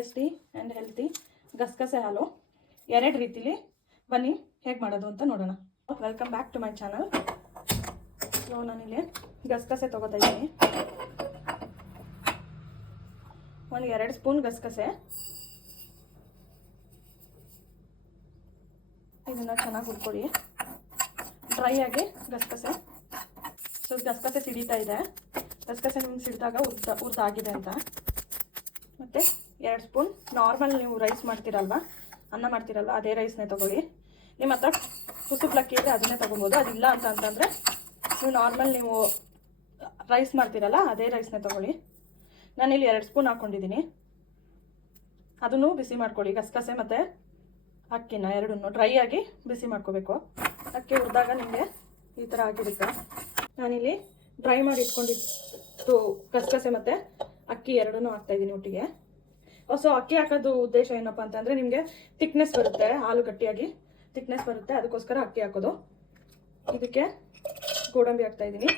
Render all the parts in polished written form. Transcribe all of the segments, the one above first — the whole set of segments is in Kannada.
ಟೇಸ್ಟಿ ಆ್ಯಂಡ್ ಹೆಲ್ತಿ ಗಸಗಸೆ ಹಾಲು 2 ರೀತಿಲಿ. ಬನ್ನಿ ಹೇಗೆ ಮಾಡೋದು ಅಂತ ನೋಡೋಣ. Welcome back to my channel. So ನಾನಿಲ್ಲಿ ಗಸಗಸೆ ತೊಗೋತಾ ಇದ್ದೀನಿ. ಒಂದು 2 ಸ್ಪೂನ್ ಗಸಗಸೆ. ಇದನ್ನು ಚೆನ್ನಾಗಿ ಹುರ್ಕೊಳ್ಳಿ, ಡ್ರೈ ಆಗಿ ಗಸಗಸೆ. ಸೊ ಗಸಗಸೆ ಸಿಡಿತಾ ಇದೆ, ಗಸಗಸೆ ನಿಮ್ಗೆ ಸಿಡಿದಾಗ ಹುರಿದಾಗಿದೆ ಅಂತ. ಮತ್ತು 2 ಸ್ಪೂನ್ ನಾರ್ಮಲ್ ನೀವು ರೈಸ್ ಮಾಡ್ತೀರಲ್ವ, ಅನ್ನ ಮಾಡ್ತೀರಲ್ವ, ಅದೇ ರೈಸ್ನೇ ತೊಗೊಳ್ಳಿ. ನಿಮ್ಮ ಹತ್ರ ಕುಸುಬ್ಲಕ್ಕಿ ಇದ್ದರೆ ಅದನ್ನೇ ತೊಗೊಬೋದು. ಅದಿಲ್ಲ ಅಂತಂದರೆ ನೀವು ನಾರ್ಮಲ್ ನೀವು ರೈಸ್ ಮಾಡ್ತೀರಲ್ಲ ಅದೇ ರೈಸ್ನೇ ತೊಗೊಳ್ಳಿ. ನಾನಿಲ್ಲಿ 2 ಸ್ಪೂನ್ ಹಾಕ್ಕೊಂಡಿದ್ದೀನಿ. ಅದನ್ನು ಬಿಸಿ ಮಾಡ್ಕೊಳ್ಳಿ. ಗಸಗಸೆ ಮತ್ತು ಅಕ್ಕಿನ ಎರಡನ್ನೂ ಡ್ರೈ ಆಗಿ ಬಿಸಿ ಮಾಡ್ಕೋಬೇಕು. ಅಕ್ಕಿ ಹುರಿದಾಗ ನಿಮಗೆ ಈ ಥರ ಆಗಿರುತ್ತೆ. ನಾನಿಲ್ಲಿ ಡ್ರೈ ಮಾಡಿ ಇಟ್ಕೊಂಡಿದ್ದು ಗಸಗಸೆ ಮತ್ತು ಅಕ್ಕಿ ಎರಡನ್ನೂ ಹಾಕ್ತಾಯಿದ್ದೀನಿ ಒಟ್ಟಿಗೆ. ಸೊ ಅಕ್ಕಿ ಹಾಕೋದು ಉದ್ದೇಶ ಏನಪ್ಪ ಅಂತಂದರೆ ನಿಮಗೆ ತಿಕ್ನೆಸ್ ಬರುತ್ತೆ, ಹಾಲು ಗಟ್ಟಿಯಾಗಿ ತಿಕ್ನೆಸ್ ಬರುತ್ತೆ, ಅದಕ್ಕೋಸ್ಕರ ಅಕ್ಕಿ ಹಾಕೋದು. ಇದಕ್ಕೆ ಗೋಡಂಬಿ ಹಾಕ್ತಾಯಿದ್ದೀನಿ.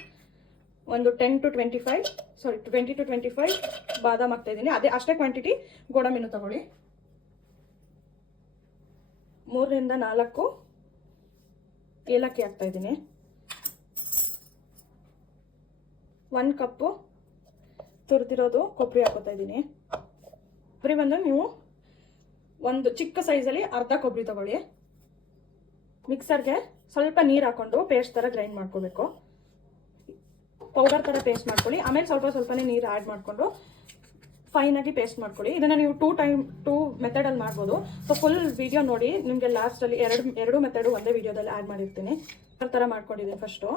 ಒಂದು 20 to 25 ಬಾದಾಮ್ ಹಾಕ್ತಾಯಿದ್ದೀನಿ. ಅಷ್ಟೇ ಕ್ವಾಂಟಿಟಿ ಗೋಡಂಬಿನೂ ತಗೊಳ್ಳಿ. 3 ರಿಂದ 4 ಏಲಕ್ಕಿ ಹಾಕ್ತಾಯಿದ್ದೀನಿ. 1 ಕಪ್ಪು ತುರಿದಿರೋದು ಕೊಬ್ಬರಿ ಹಾಕೋತಾ ಇದ್ದೀನಿ. ಕೊಬ್ಬರಿ ಬಂದು ನೀವು ಒಂದು ಚಿಕ್ಕ ಸೈಜಲ್ಲಿ ಅರ್ಧ ಕೊಬ್ಬರಿ ತಗೊಳ್ಳಿ. ಮಿಕ್ಸರ್ಗೆ ಸ್ವಲ್ಪ ನೀರು ಹಾಕೊಂಡು ಪೇಸ್ಟ್ ಥರ ಗ್ರೈಂಡ್ ಮಾಡ್ಕೋಬೇಕು. ಪೌಡರ್ ಥರ ಪೇಸ್ಟ್ ಮಾಡ್ಕೊಳ್ಳಿ. ಆಮೇಲೆ ಸ್ವಲ್ಪನೇ ನೀರು ಆ್ಯಡ್ ಮಾಡಿಕೊಂಡು ಫೈನಾಗಿ ಪೇಸ್ಟ್ ಮಾಡ್ಕೊಳ್ಳಿ. ಇದನ್ನು ನೀವು 2 ಮೆಥಡಲ್ಲಿ ಮಾಡ್ಬೋದು. ಸೊ ಫುಲ್ ವಿಡಿಯೋ ನೋಡಿ, ನಿಮಗೆ ಲಾಸ್ಟಲ್ಲಿ ಎರಡು ಮೆಥಡು ಒಂದೇ ವಿಡಿಯೋದಲ್ಲಿ ಆ್ಯಡ್ ಮಾಡಿರ್ತೀನಿ. ಆ ಥರ ಮಾಡ್ಕೊಂಡಿದ್ದೀನಿ ಫಸ್ಟು.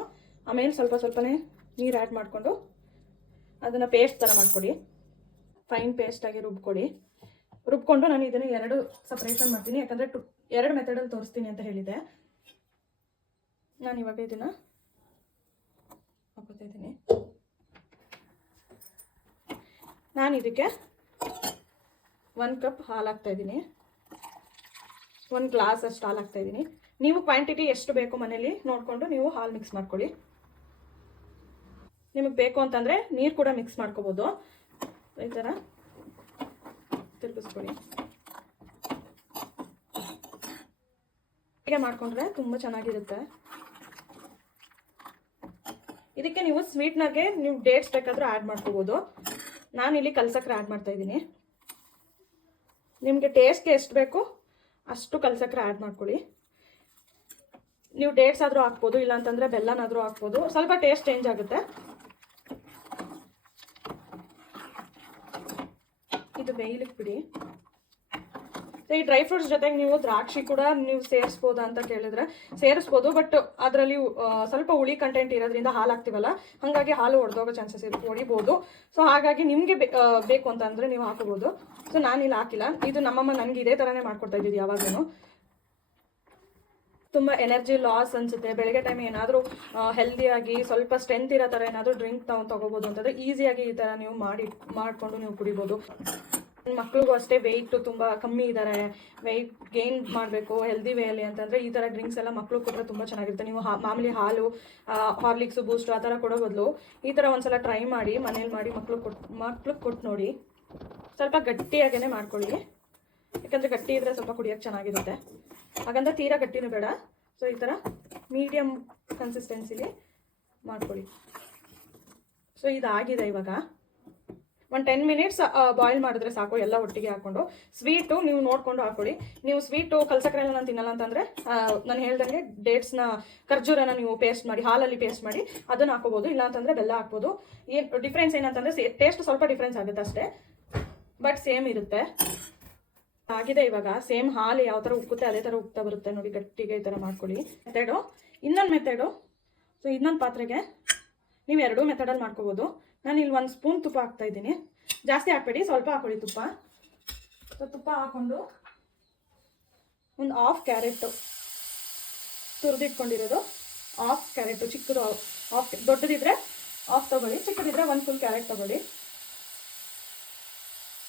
ಆಮೇಲೆ ಸ್ವಲ್ಪನೇ ನೀರು ಆ್ಯಡ್ ಮಾಡಿಕೊಂಡು ಅದನ್ನು ಪೇಸ್ಟ್ ಥರ ಮಾಡ್ಕೊಡಿ. ಫೈನ್ ಪೇಸ್ಟಾಗಿ ರುಬ್ಕೊಂಡು ನಾನು ಇದನ್ನು 2 ಸಪ್ರೇಷನ್ ಮಾಡ್ತೀನಿ. ಯಾಕಂದರೆ 2 ಮೆಥಡಲ್ಲಿ ತೋರಿಸ್ತೀನಿ ಅಂತ ಹೇಳಿದೆ. ನಾನು ಇವಾಗ ಇದನ್ನು ಹಾಕೋತಾ ಇದ್ದೀನಿ. ನಾನು ಇದಕ್ಕೆ 1 ಕಪ್ ಹಾಲು ಹಾಕ್ತಾಯಿದ್ದೀನಿ. 1 ಗ್ಲಾಸ್ ಅಷ್ಟು ಹಾಲು ಹಾಕ್ತಾಯಿದ್ದೀನಿ. ನೀವು ಕ್ವಾಂಟಿಟಿ ಎಷ್ಟು ಬೇಕು ಮನೇಲಿ ನೋಡಿಕೊಂಡು ನೀವು ಹಾಲು ಮಿಕ್ಸ್ ಮಾಡ್ಕೊಳ್ಳಿ. ನಿಮಗೆ ಬೇಕು ಅಂತಂದರೆ ನೀರು ಕೂಡ ಮಿಕ್ಸ್ ಮಾಡ್ಕೋಬೋದು. ಈ ಥರ ತಿರುಗಿಸ್ಕೊಳ್ಳಿ. ಹೀಗೆ ಮಾಡಿಕೊಂಡ್ರೆ ತುಂಬ ಚೆನ್ನಾಗಿರುತ್ತೆ. ಇದಕ್ಕೆ ನೀವು ಸ್ವೀಟ್ನರ್ಗೆ ನೀವು ಡೇಟ್ಸ್ ಬೇಕಾದರೂ ಆ್ಯಡ್ ಮಾಡ್ಕೋಬೋದು. ನಾನಿಲ್ಲಿ ಕಲ್ಸಕ್ಕರೆ ಆ್ಯಡ್ ಮಾಡ್ತಾಯಿದ್ದೀನಿ. ನಿಮಗೆ ಟೇಸ್ಟ್ಗೆ ಎಷ್ಟು ಬೇಕು ಅಷ್ಟು ಕಲ್ಸಕ್ಕರೆ ಆ್ಯಡ್ ಮಾಡ್ಕೊಳ್ಳಿ. ನೀವು ಡೇಟ್ಸ್ ಆದರೂ ಹಾಕ್ಬೋದು, ಇಲ್ಲಾಂತಂದರೆ ಬೆಲ್ಲನಾದರೂ ಹಾಕ್ಬೋದು. ಸ್ವಲ್ಪ ಟೇಸ್ಟ್ ಚೇಂಜ್ ಆಗುತ್ತೆ. ಇದು ಬೇಯಲಿಕ್ಕೆ ಬಿಡಿ. ಈ ಡ್ರೈ ಫ್ರೂಟ್ಸ್ ಜೊತೆಗೆ ನೀವು ದ್ರಾಕ್ಷಿ ಕೂಡ ನೀವು ಸೇರಿಸ್ಬೋದಾ ಅಂತ ಕೇಳಿದ್ರೆ ಸೇರಿಸ್ಬೋದು. ಬಟ್ ಅದರಲ್ಲಿ ಸ್ವಲ್ಪ ಹುಳಿ ಕಂಟೆಂಟ್ ಇರೋದ್ರಿಂದ ಹಾಲು ಹಾಕ್ತೀವಲ್ಲ, ಹಾಗಾಗಿ ಹಾಲು ಒಡೆದೋಗೋ ಚಾನ್ಸಸ್ ಹೊಡಿಬೋದು. ಸೊ ಹಾಗಾಗಿ ನಿಮಗೆ ಬೇಕು ಅಂತಂದರೆ ನೀವು ಹಾಕೋಬೋದು. ಸೊ ನಾನಿಲ್ಲಿ ಹಾಕಿಲ್ಲ. ಇದು ನಮ್ಮಮ್ಮ ನನಗೆ ಇದೇ ಥರನೇ ಮಾಡ್ಕೊಡ್ತಾ ಇದ್ದಿದ್ದು ಯಾವಾಗಲೂ. ತುಂಬ ಎನರ್ಜಿ ಲಾಸ್ ಅನಿಸುತ್ತೆ ಬೆಳಗ್ಗೆ ಟೈಮ್, ಏನಾದರೂ ಹೆಲ್ದಿಯಾಗಿ ಸ್ವಲ್ಪ ಸ್ಟ್ರೆಂತ್ ಇರೋ ಥರ ಏನಾದರೂ ಡ್ರಿಂಕ್ ತೊಗೋಬೋದು ಅಂತಂದರೆ ಈಸಿಯಾಗಿ ಈ ಥರ ನೀವು ಮಾಡಿಕೊಂಡು ನೀವು ಕುಡಿಬೋದು. ಮಕ್ಳಿಗೂ ಅಷ್ಟೇ ವೆಯ್ಟ್ ತುಂಬ ಕಮ್ಮಿ ಇದ್ದಾರೆ, ವೆಯ್ಟ್ ಗೇನ್ ಮಾಡಬೇಕು ಹೆಲ್ದಿ ವೇಯಲ್ಲಿ ಅಂತಂದರೆ ಈ ಥರ ಡ್ರಿಂಕ್ಸ್ ಎಲ್ಲ ಮಕ್ಳು ಕೊಟ್ಟರೆ ತುಂಬ ಚೆನ್ನಾಗಿರುತ್ತೆ. ನೀವು ಮಾಮೂಲಿ ಹಾಲು, ಹಾರ್ಲಿಕ್ಸು, ಬೂಸ್ಟು ಆ ಥರ ಕೊಡೋ ಬದಲು ಈ ಥರ ಒಂದ್ಸಲ ಟ್ರೈ ಮಾಡಿ, ಮನೇಲಿ ಮಾಡಿ ಮಕ್ಳಿಗೆ ಕೊಟ್ಟು ನೋಡಿ. ಸ್ವಲ್ಪ ಗಟ್ಟಿಯಾಗೇ ಮಾಡ್ಕೊಳ್ಳಿ, ಯಾಕಂದರೆ ಗಟ್ಟಿ ಇದ್ದರೆ ಸ್ವಲ್ಪ ಕುಡಿಯೋಕ್ಕೆ ಚೆನ್ನಾಗಿರುತ್ತೆ. ಹಾಗಂದ್ರೆ ತೀರಾ ಗಟ್ಟಿನೂ ಬೇಡ. ಸೊ ಈ ಥರ ಮೀಡಿಯಮ್ ಕನ್ಸಿಸ್ಟೆನ್ಸಿಲಿ ಮಾಡ್ಕೊಳ್ಳಿ. ಸೊ ಇದಾಗಿದೆ. ಇವಾಗ ಒಂದು 10 ಮಿನಿಟ್ಸ್ ಬಾಯ್ಲ್ ಮಾಡಿದ್ರೆ ಸಾಕು, ಎಲ್ಲ ಒಟ್ಟಿಗೆ ಹಾಕ್ಕೊಂಡು. ಸ್ವೀಟು ನೀವು ನೋಡಿಕೊಂಡು ಹಾಕ್ಕೊಳ್ಳಿ. ನೀವು ಸ್ವೀಟು ಕಲ್ಸಕ್ಕರೆ ಎಲ್ಲ ನಾನು ತಿನ್ನಲ್ಲ ಅಂತಂದರೆ ನಾನು ಹೇಳ್ದಂಗೆ ಡೇಟ್ಸ್ನ, ಖರ್ಜೂರನ ನೀವು ಪೇಸ್ಟ್ ಮಾಡಿ ಹಾಲಲ್ಲಿ ಪೇಸ್ಟ್ ಮಾಡಿ ಅದನ್ನು ಹಾಕೋಬೋದು. ಇಲ್ಲ ಅಂತಂದರೆ ಬೆಲ್ಲ ಹಾಕ್ಬೋದು. ಏನು ಡಿಫ್ರೆನ್ಸ್ ಏನಂತಂದರೆ ಟೇಸ್ಟ್ ಸ್ವಲ್ಪ ಡಿಫ್ರೆನ್ಸ್ ಆಗುತ್ತೆ ಅಷ್ಟೇ, ಬಟ್ ಸೇಮ್ ಇರುತ್ತೆ. ಆಗಿದೆ. ಇವಾಗ ಸೇಮ್ ಹಾಲು ಯಾವ ಥರ ಉಕ್ಕುತ್ತೆ ಅದೇ ಥರ ಉಕ್ತಾ ಬರುತ್ತೆ ನೋಡಿ, ಗಟ್ಟಿಗೆ ಈ ಥರ ಮಾಡ್ಕೊಳ್ಳಿ. ಇನ್ನೊಂದು ಮೆಥಡು. ಸೊ ಇನ್ನೊಂದು ಪಾತ್ರೆಗೆ ನೀವು 2 ಮೆಥಡಲ್ಲಿ ಮಾಡ್ಕೋಬೋದು. ನಾನು ಇಲ್ಲಿ 1 ಸ್ಪೂನ್ ತುಪ್ಪ ಹಾಕ್ತಾಯಿದ್ದೀನಿ. ಜಾಸ್ತಿ ಹಾಕ್ಬೇಡಿ, ಸ್ವಲ್ಪ ಹಾಕ್ಕೊಳ್ಳಿ ತುಪ್ಪ. ಸೊ ತುಪ್ಪ ಹಾಕ್ಕೊಂಡು ಒಂದು 1/2 ಕ್ಯಾರೆಟು ತುರಿದಿಟ್ಕೊಂಡಿರೋದು, 1/2 ಕ್ಯಾರೆಟು ಚಿಕ್ಕದು, ದೊಡ್ಡದಿದ್ರೆ 1/2 ತೊಗೊಳ್ಳಿ, ಚಿಕ್ಕದಿದ್ರೆ 1 ಫುಲ್ ಕ್ಯಾರೆಟ್ ತೊಗೊಳ್ಳಿ.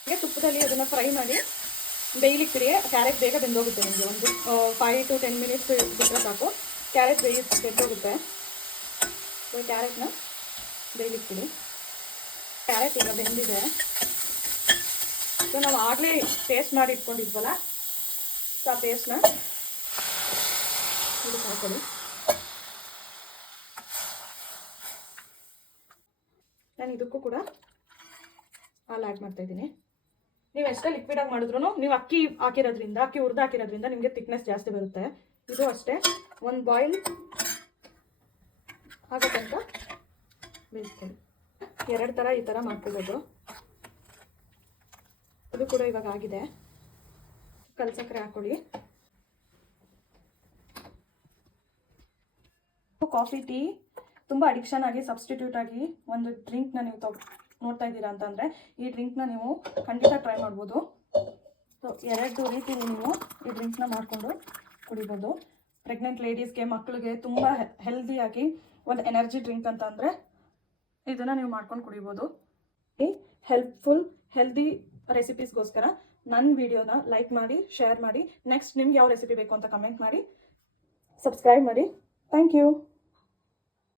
ಹೀಗೆ ತುಪ್ಪದಲ್ಲಿ ಅದನ್ನು ಫ್ರೈ ಮಾಡಿ ಬೇಯಲಿಕ್ಕೆ ಬಿಡಿ. ಕ್ಯಾರೆಟ್ ಬೇಗ ಬೆಂದೋಗುತ್ತೆ. ನಿಮಗೆ ಒಂದು 5 to 10 ಮಿನಿಟ್ಸ್ ಬಿಟ್ಟರೆ ಸಾಕು, ಕ್ಯಾರೆಟ್ ಬೆಂದೋಗುತ್ತೆ. ಸೊ ಕ್ಯಾರೆಟ್ನ ಬೇಯಲಿಕ್ಕೆ ಬಿಡಿ. ಕ್ಯಾರೆಟ್ ಈಗ ಬೆಂದಿದೆ. ಸೊ ನಾವು ಆಗಲೇ ಪೇಸ್ಟ್ ಮಾಡಿ ಇಟ್ಕೊಂಡಿದ್ವಲ್ಲ, ಸೊ ಆ ಪೇಸ್ಟ್ನ ಇದಕ್ಕೆ ಹಾಕೊಳ್ಳಿ. ನಾನು ಇದಕ್ಕೂ ಕೂಡ ಹಾಲು ಆ್ಯಡ್ ಮಾಡ್ತಾ ಇದ್ದೀನಿ. ನೀವು ಎಷ್ಟೇ ಲಿಕ್ವಿಡ್ ಆಗಿ ಮಾಡಿದ್ರು ನೀವು ಅಕ್ಕಿ ಹಾಕಿರೋದ್ರಿಂದ, ಅಕ್ಕಿ ಹುರಿದು ಹಾಕಿರೋದ್ರಿಂದ ನಿಮಗೆ ಥಿಕ್ನೆಸ್ ಜಾಸ್ತಿ ಬರುತ್ತೆ. ಇದು ಅಷ್ಟೇ ಒಂದು ಬಾಯ್ಲ್ ಆಗೋ ತನಕ ಬೇಯಿಸ್ಕೊಳ್ಳಿ. 2 ಥರ ಈ ಥರ ಮಾಡ್ಕೋಬೋದು. ಅದು ಕೂಡ ಇವಾಗ ಆಗಿದೆ. ಕಲ್ ಸಕ್ಕರೆ ಹಾಕೊಳ್ಳಿ. ಕಾಫಿ ಟೀ ತುಂಬ ಅಡಿಕ್ಷನ್ ಆಗಿ ಸಬ್ಸ್ಟಿಟ್ಯೂಟ್ ಆಗಿ ಒಂದು ಡ್ರಿಂಕ್ನ ನೀವು ನೋಡ್ತಾ ಇದ್ದೀರಾ ಅಂತಂದರೆ ಈ ಡ್ರಿಂಕ್ನ ನೀವು ಖಂಡಿತ ಟ್ರೈ ಮಾಡ್ಬೋದು. ಸೊ 2 ರೀತಿಯಲ್ಲಿ ನೀವು ಈ ಡ್ರಿಂಕ್ನ ಮಾಡಿಕೊಂಡು ಕುಡಿಬೋದು. ಪ್ರೆಗ್ನೆಂಟ್ ಲೇಡೀಸ್ಗೆ, ಮಕ್ಕಳಿಗೆ ತುಂಬ ಹೆಲ್ದಿಯಾಗಿ ಒಂದು ಎನರ್ಜಿ ಡ್ರಿಂಕ್ ಅಂತ ಅಂದರೆ ಇದನ್ನು ನೀವು ಮಾಡ್ಕೊಂಡು ಕುಡಿಬೋದು. ಈ ಹೆಲ್ದಿ ರೆಸಿಪೀಸ್ಗೋಸ್ಕರ ನನ್ನ ವಿಡಿಯೋನ ಲೈಕ್ ಮಾಡಿ, ಶೇರ್ ಮಾಡಿ. ನೆಕ್ಸ್ಟ್ ನಿಮ್ಗೆ ಯಾವ ರೆಸಿಪಿ ಬೇಕು ಅಂತ ಕಮೆಂಟ್ ಮಾಡಿ, ಸಬ್ಸ್ಕ್ರೈಬ್ ಮಾಡಿ. Thank you.